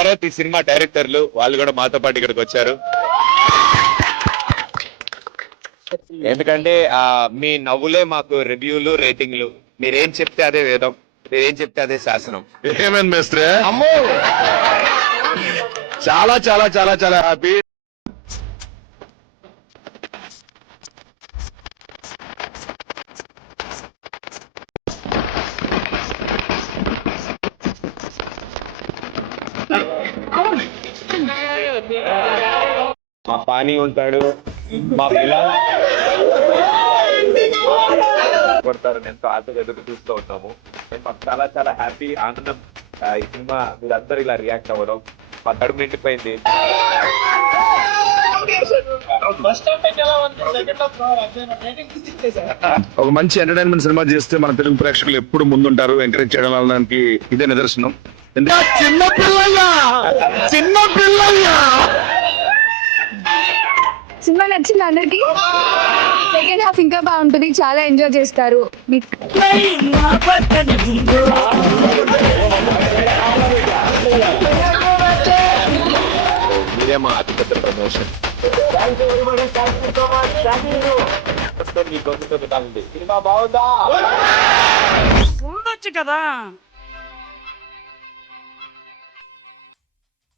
తర్వాత ఈ సినిమా డైరెక్టర్లు వాళ్ళు కూడా మాతో పాటు ఇక్కడికి వచ్చారు. ఎందుకంటే మీ నవ్వులే మాకు రివ్యూలు, రేటింగ్లు. మీరేం చెప్తే అదే వేదం, మీరేం చెప్తే అదే శాసనం. ఏమైంది మేస్త్రే? అమ్మో, చాలా చాలా చాలా చాలా హ్యాపీ. మా పానీ ఉంటాడు, మా విలన్ కొడతారు. ఎంతో ఆశగా ఎదురు చూస్తూ ఉంటాము. మాకు చాలా చాలా హ్యాపీ, ఆనందం ఈ సినిమా మీరందరూ ఇలా రియాక్ట్ అవ్వడం. మా కడుపు నిండిపోయింది. ఒక మంచి ఎంటర్టైన్మెంట్ సినిమా చేస్తే మన తెలుగు ప్రేక్షకులు ఎప్పుడు ముందుంటారు, ఎంకరేజ్ చేయడం వల్లడానికి ఇదే నిదర్శనం. చిన్న పిల్లయ్యా, చిన్న పిల్లయ్యా. సినిమా నచ్చింది అందరికి. సెకండ్ హాఫ్ ఇంకా బాగుంటుంది, చాలా ఎంజాయ్ చేస్తారు. మీరే మా అతిపెద్ద ప్రమోషన్. సినిమా బాగుందా? ఉండొచ్చు కదా.